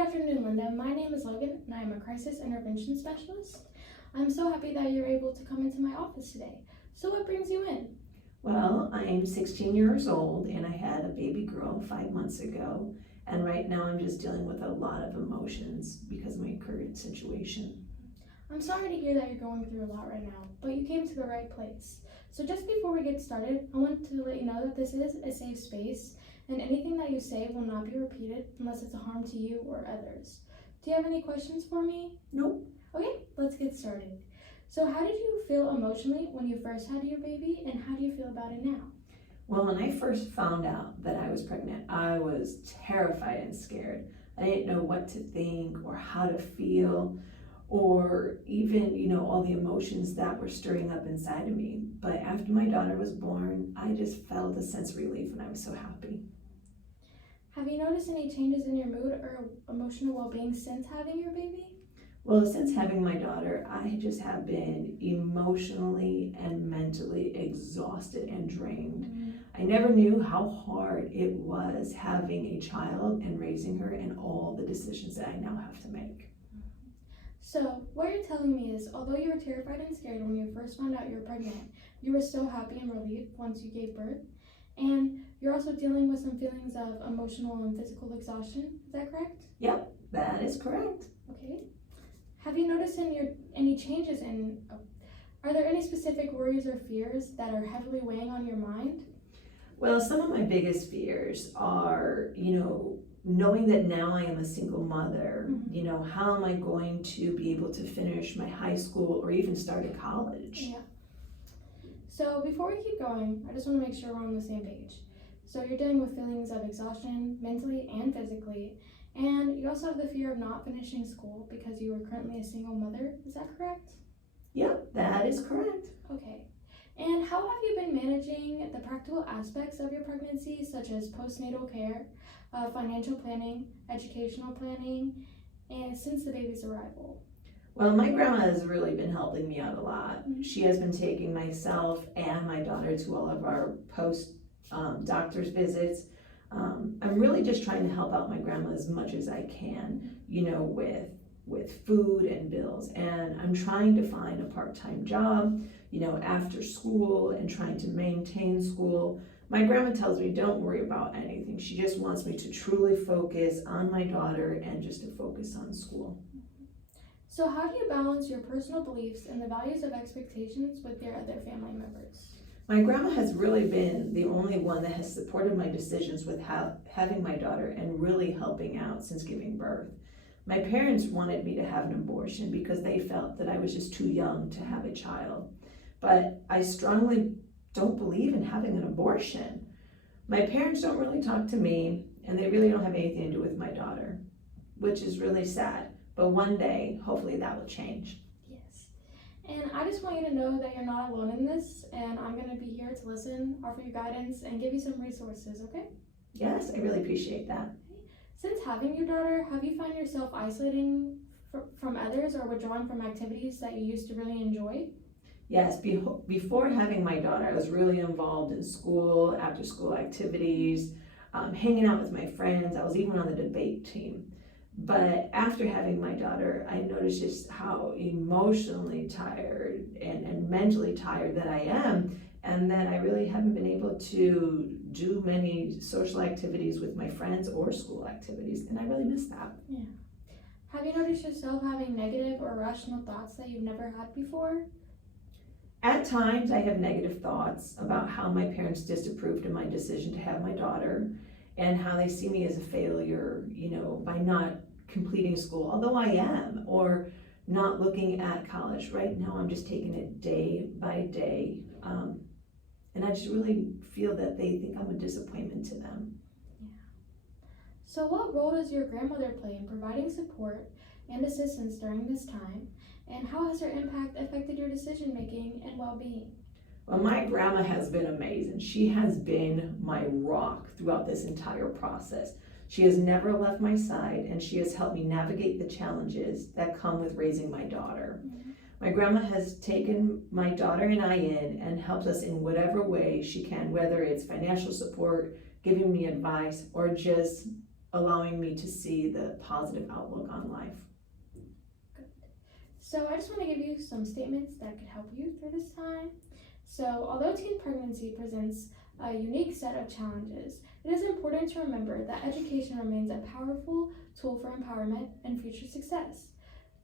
afternoon, Linda. My name is Logan, and I am a crisis intervention specialist. I'm so happy that you're able to come into my office today. So what brings you in? Well, I'm 16 years old and I had a baby girl 5 months ago. And right now I'm just dealing with a lot of emotions because of my current situation. I'm sorry to hear that you're going through a lot right now, but you came to the right place. So just before we get started, I want to let you know that this is a safe space, and anything that you say will not be repeated unless it's a harm to you or others. Do you have any questions for me? Nope. Okay, let's get started. So how did you feel emotionally when you first had your baby, and how do you feel about it now? Well, when I first found out that I was pregnant, I was terrified and scared. I didn't know what to think or how to feel, or even, all the emotions that were stirring up inside of me. But after my daughter was born, I just felt a sense of relief and I was so happy. Have you noticed any changes in your mood or emotional well-being since having your baby? Well, since having my daughter, I just have been emotionally and mentally exhausted and drained. I never knew how hard it was having a child and raising her and all the decisions that I now have to make. So, what you're telling me is, although you were terrified and scared when you first found out you were pregnant, you were so happy and relieved once you gave birth, and you're also dealing with some feelings of emotional and physical exhaustion. Is that correct? Yep, that is correct. Okay. Have you noticed any changes are there any specific worries or fears that are heavily weighing on your mind? Well, some of my biggest fears are, knowing that now I am a single mother, how am I going to be able to finish my high school or even start a college? Yeah. So before we keep going, I just want to make sure we're on the same page. So you're dealing with feelings of exhaustion, mentally and physically, and you also have the fear of not finishing school because you are currently a single mother. Is that correct? Yep, that is correct. Okay. And how have you been managing the practical aspects of your pregnancy, such as postnatal care, financial planning, educational planning, and since the baby's arrival? Well, my grandma has really been helping me out a lot. She has been taking myself and my daughter to all of our doctor's visits. I'm really just trying to help out my grandma as much as I can, with food and bills. And I'm trying to find a part-time job, after school and trying to maintain school. My grandma tells me don't worry about anything. She just wants me to truly focus on my daughter and just to focus on school. So how do you balance your personal beliefs and the values of expectations with your other family members? My grandma has really been the only one that has supported my decisions with having my daughter and really helping out since giving birth. My parents wanted me to have an abortion because they felt that I was just too young to have a child. But I strongly don't believe in having an abortion. My parents don't really talk to me, and they really don't have anything to do with my daughter, which is really sad. But one day, hopefully that will change. Yes. And I just want you to know that you're not alone in this, and I'm going to be here to listen, offer you guidance, and give you some resources, okay? Yes, I really appreciate that. Since having your daughter, have you found yourself isolating from others or withdrawing from activities that you used to really enjoy? Yes, before having my daughter, I was really involved in school, after school activities, hanging out with my friends. I was even on the debate team. But after having my daughter, I noticed just how emotionally tired and mentally tired that I am, and that I really haven't been able to do many social activities with my friends or school activities, and I really miss that. Yeah. Have you noticed yourself having negative or irrational thoughts that you've never had before? At times, I have negative thoughts about how my parents disapproved of my decision to have my daughter and how they see me as a failure, by not completing school, although I am, or not looking at college. Right now, I'm just taking it day by day. And I just really feel that they think I'm a disappointment to them. Yeah. So what role does your grandmother play in providing support and assistance during this time? And how has her impact affected your decision making and well-being? Well, my grandma has been amazing. She has been my rock throughout this entire process. She has never left my side, and she has helped me navigate the challenges that come with raising my daughter. My grandma has taken my daughter and I in and helped us in whatever way she can, whether it's financial support, giving me advice, or just allowing me to see the positive outlook on life. So I just want to give you some statements that could help you through this time. So although teen pregnancy presents a unique set of challenges, it is important to remember that education remains a powerful tool for empowerment and future success.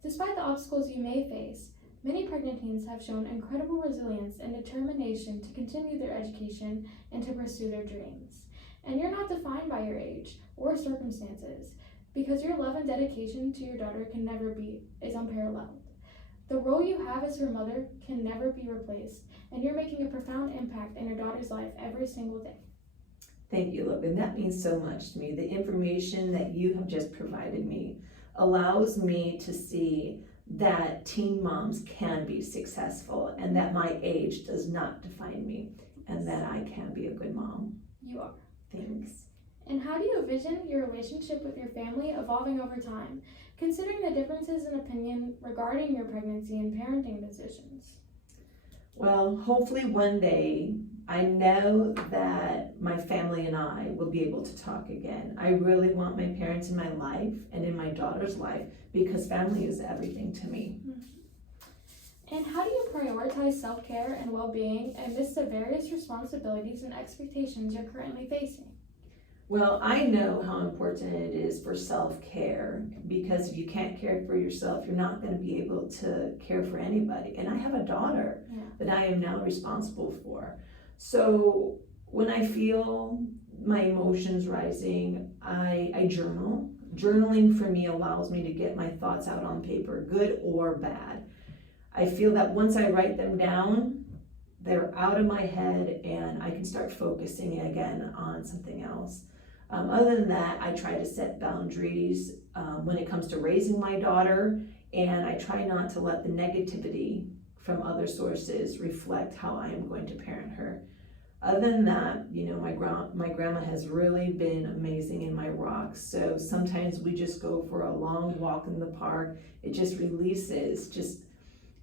Despite the obstacles you may face, many pregnant teens have shown incredible resilience and determination to continue their education and to pursue their dreams. And you're not defined by your age or circumstances, because your love and dedication to your daughter is unparalleled. The role you have as her mother can never be replaced, and you're making a profound impact in your daughter's life every single day. Thank you, Logan. That means so much to me. The information that you have just provided me allows me to see that teen moms can be successful and that my age does not define me and that I can be a good mom. You are. Thanks. And how do you envision your relationship with your family evolving over time, considering the differences in opinion regarding your pregnancy and parenting decisions? Well, hopefully one day I know that my family and I will be able to talk again. I really want my parents in my life and in my daughter's life because family is everything to me. And how do you prioritize self-care and well-being amidst the various responsibilities and expectations you're currently facing? Well, I know how important it is for self-care because if you can't care for yourself, you're not going to be able to care for anybody. And I have a daughter that I am now responsible for. So when I feel my emotions rising, I journal. Journaling for me allows me to get my thoughts out on paper, good or bad. I feel that once I write them down, they're out of my head and I can start focusing again on something else. Other than that, I try to set boundaries when it comes to raising my daughter, and I try not to let the negativity from other sources reflect how I am going to parent her. Other than that, my grandma has really been amazing in my rocks. So sometimes we just go for a long walk in the park. It just releases just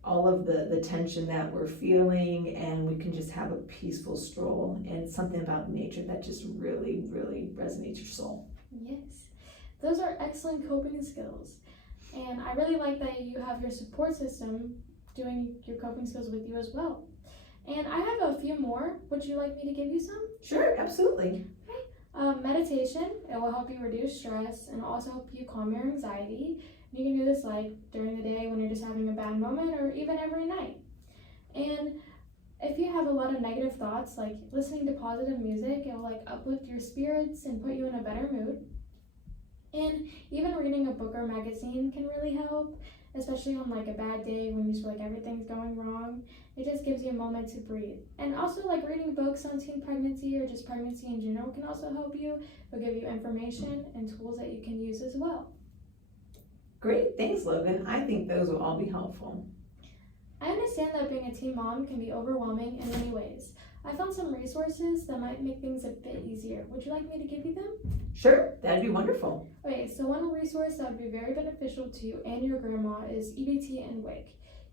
all of the tension that we're feeling, and we can just have a peaceful stroll, and something about nature that just really, really resonates your soul. Yes, those are excellent coping skills. And I really like that you have your support system doing your coping skills with you as well. And I have a few more. Would you like me to give you some? Sure, absolutely. Meditation, it will help you reduce stress and also help you calm your anxiety. You can do this like during the day when you're just having a bad moment or even every night. And if you have a lot of negative thoughts, like listening to positive music, it will like uplift your spirits and put you in a better mood. And even reading a book or magazine can really help, especially on like a bad day when you feel like everything's going wrong. It just gives you a moment to breathe. And also like reading books on teen pregnancy or just pregnancy in general can also help you. It'll give you information and tools that you can use as well. Great, thanks Logan. I think those will all be helpful. I understand that being a teen mom can be overwhelming in many ways. I found some resources that might make things a bit easier. Would you like me to give you them? Sure, that'd be wonderful. Okay, so one resource that would be very beneficial to you and your grandma is EBT and WIC.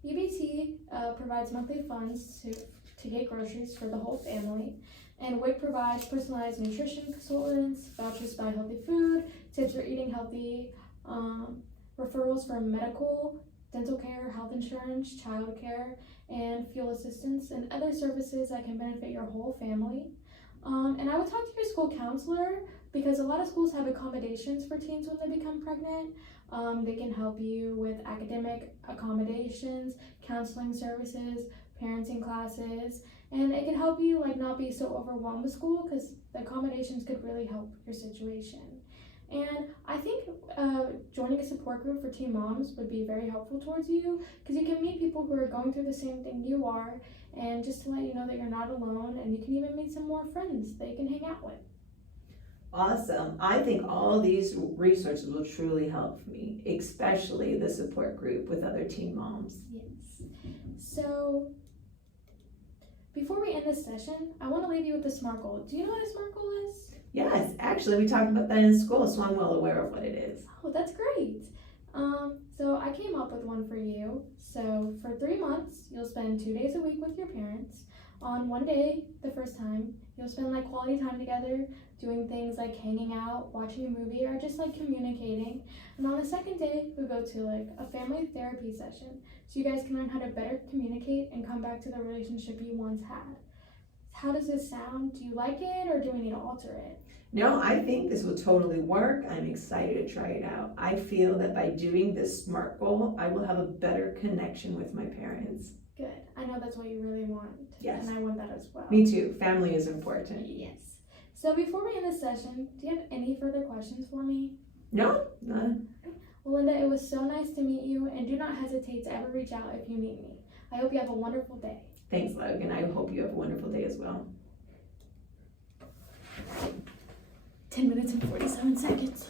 EBT provides monthly funds to get groceries for the whole family, and WIC provides personalized nutrition consultants, vouchers to buy healthy food, tips for eating healthy, referrals for medical, dental care, health insurance, child care, and fuel assistance, and other services that can benefit your whole family. And I would talk to your school counselor because a lot of schools have accommodations for teens when they become pregnant. They can help you with academic accommodations, counseling services, parenting classes, and it can help you like not be so overwhelmed with school because the accommodations could really help your situation. And I think joining a support group for teen moms would be very helpful towards you because you can meet people who are going through the same thing you are, and just to let you know that you're not alone, and you can even meet some more friends that you can hang out with. Awesome. I think all these resources will truly help me, especially the support group with other teen moms. Yes. So before we end this session, I want to leave you with a SMART goal. Do you know what a SMART goal is? Yes, actually we talked about that in school, so I'm well aware of what it is. Oh, that's great. So I came up with one for you. So for 3 months, you'll spend 2 days a week with your parents. On one day, the first time, You'll spend like quality time together, doing things like hanging out, watching a movie, or just like communicating. And on the second day, we go to like a family therapy session so you guys can learn how to better communicate and come back to the relationship you once had. How does this sound? Do you like it, or do we need to alter it? No, I think this will totally work. I'm excited to try it out. I feel that by doing this SMART goal, I will have a better connection with my parents. Good. I know that's what you really want. Yes. And I want that as well. Me too. Family is important. Yes. So before we end this session, do you have any further questions for me? No? None. Well, Linda, it was so nice to meet you, and do not hesitate to ever reach out if you need me. I hope you have a wonderful day. Thanks, Logan. I hope you have a wonderful day as well. 10 minutes and 47 seconds.